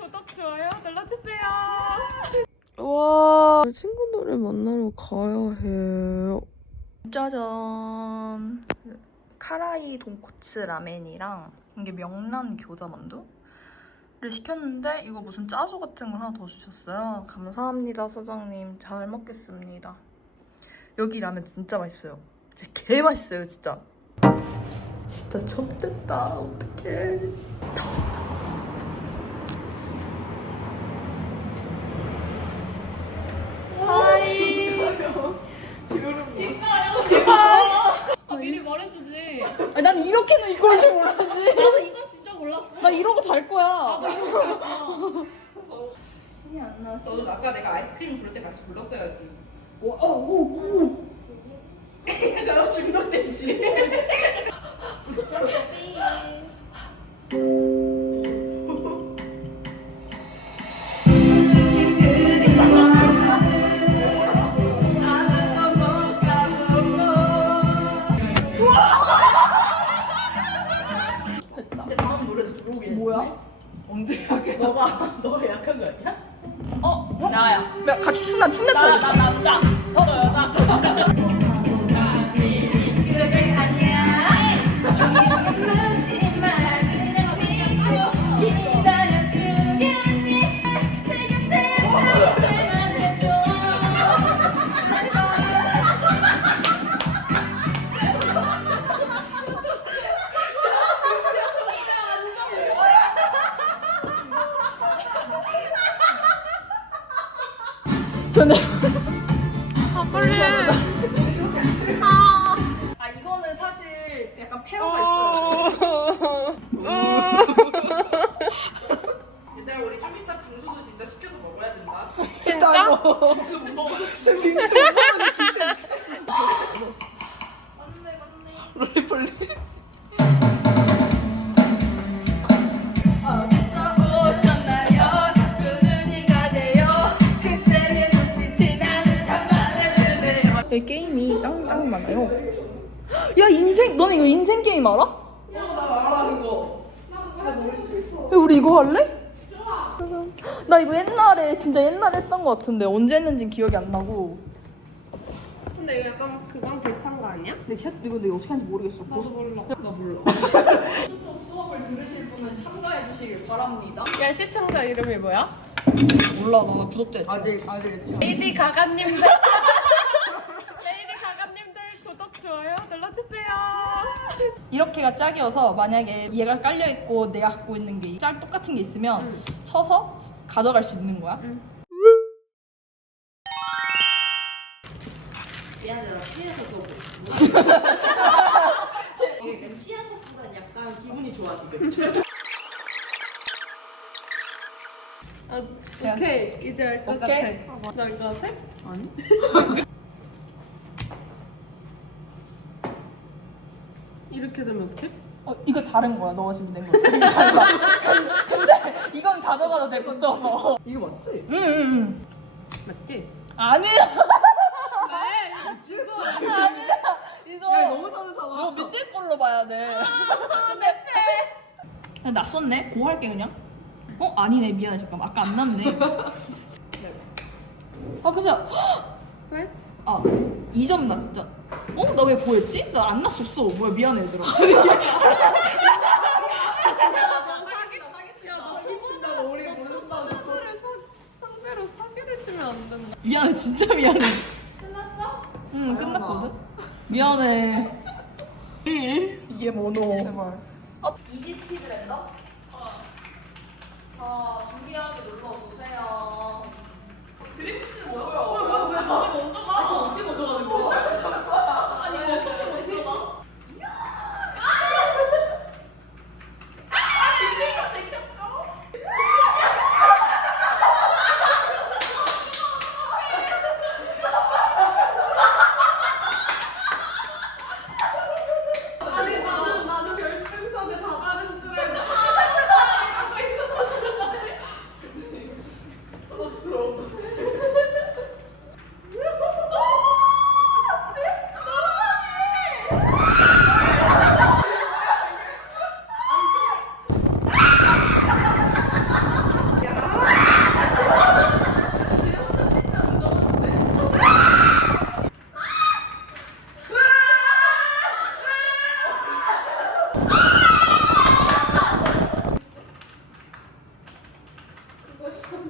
구독, 좋아요 눌러주세요. 와 친구들을 만나러 가야 해요. 짜잔 카라이 돈코츠 라멘이랑 이게 명란 교자 만두 를 시켰는데 이거 무슨 짜조 같은 걸 하나 더 주셨어요. 감사합니다 사장님 잘 먹겠습니다. 여기 라면 진짜 맛있어요. 진짜 개 맛있어요 진짜. 진짜 좆됐다 어떡해. 미리 말해주지. 아니, 난 이렇게는 몰랐지. 나도 이건 진짜 몰랐어. 나 이러고 잘 거야. 신이 안 나. 저도 아까 내가 아이스크림 부를 때 같이 불렀어야지. 오, 어, 오, 오. 나 중독됐지. 뭐야? 언제 약해? 너가 너 약한 거 아니야? 어, 나야. 야, 같이 춤나 춤내 나, 나 남자. 너 여자. 아, 이거는 사실 약간 페어가 있어요. 얘들아 우리 좀 이따 빙수도 진짜 시켜서 먹어야 된다. 진짜? 빙수 못 먹어. 이 게임이 짱짱 많아요. 야, 인생, 너네 이거 인생 게임 알아? 나 말아 그거. 야, 우리 이거 할래? 나 이거 옛날에, 진짜 옛날에 했던 것 같은데, 언제 했는지 기억이 안 나고. 근데 이거 약간 그거랑 비슷한 거 아니야? 근데 cat, 이거 내가 어떻게 하는지 모르겠어. 나도 몰라. 나 몰라. 수업을 들으실 분은 참가해 주시길 바랍니다. 야, 시청자 이름이 뭐야? 몰라, 나 구독자 했지. 아직 아직 했지. 레이디 가가님 이렇게가 짝이어서 만약에 얘가 깔려 있고 내가 갖고 있는 게 짝 똑같은 게 있으면 응. 쳐서 가져갈 수 있는 거야. 응. 미안해 나 취해서 더 이게 취한 것보다는 약간 기분이 좋아 지금. 아, 자. 오케이 이제 알것 오케이. 같아. 나 이거 같아? 아니? 이렇게 되면 어떡해? 어, 이거 다른 거야. 너가 지금 낸 거. 이거 다른 거야. 근데 이건 가져가도 돼, 붙어서. 이거 맞지? 응, 응, 응. 맞지? 아니야. 왜? 아니야. 이거. 야 너무 다르잖아. 너 밑에 걸로 봐야 돼. 내 패. 야, 낯섰네? 고 할게 그냥. 어? 아니네. 미안해. 잠깐만. 아까 안 났네. 아, 그냥. 왜? 아, 2점 났죠. 어? 나 왜 고했지? 나 안 났었어. 뭐야, 미안해, 얘들아. 미안해, 진짜 미안해. 끝났어? 응, 끝났거든. 미안해. 이게 뭐노? 제발. 어, 이지 스피드 랜더? 어. 자, 준비하게 눌러주세요. 드리프트 뭐야? 먼저 가. 저 어찌 먼저 가는 거야? 아니 이거 어떻게 먼저 가? 아니 나도 나도 결승선에 다 가는 줄 알고. 부담스러운 것 같아.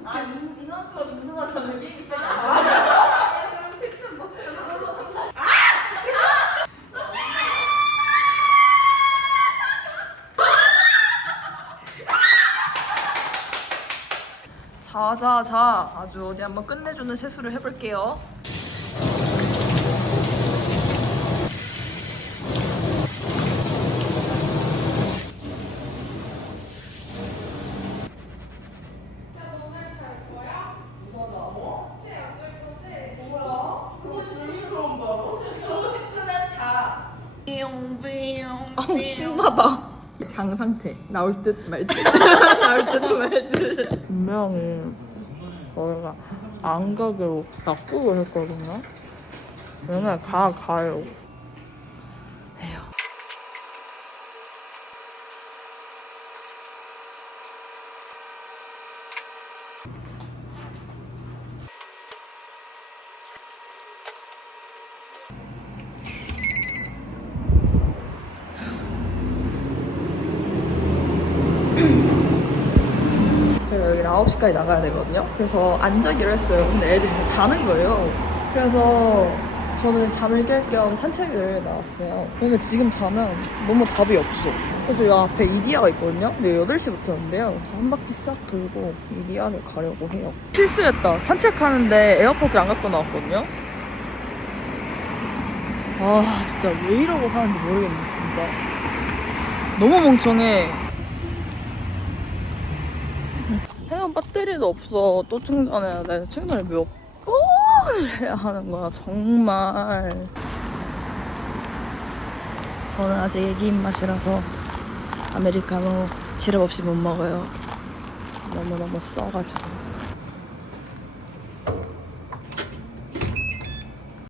아 인- 인원수가 동등하잖아요 게임이 시작이 자자자. 아주 어디 한번 끝내주는 세수를 해볼게요. 보고 싶으면 자 삐용삐용 킹받아. 장 상태 나올 듯 말 듯. 나올 듯 말 듯. 분명히 저희가 안 가기로 약속을 했거든요. 오늘 가 가요. 에휴. 저희가 여기 9시까지 나가야 되거든요. 그래서 안 자기로 했어요. 근데 애들이 다 자는 거예요. 그래서 저는 잠을 깰 겸 산책을 나왔어요. 근데 지금 자면 너무 답이 없어. 그래서 이 앞에 이디야가 있거든요. 근데 8시부터인데요. 한 바퀴 싹 돌고 이디야를 가려고 해요. 실수했다. 산책하는데 에어팟을 안 갖고 나왔거든요. 아, 진짜 왜 이러고 사는지 모르겠네, 진짜. 너무 멍청해. 해양 배터리도 없어. 또 충전해야 돼. 충전을 몇 번을 해야 하는 거야, 정말. 저는 아직 애기 입맛이라서 아메리카노 시럽 없이 못 먹어요. 너무너무 써가지고.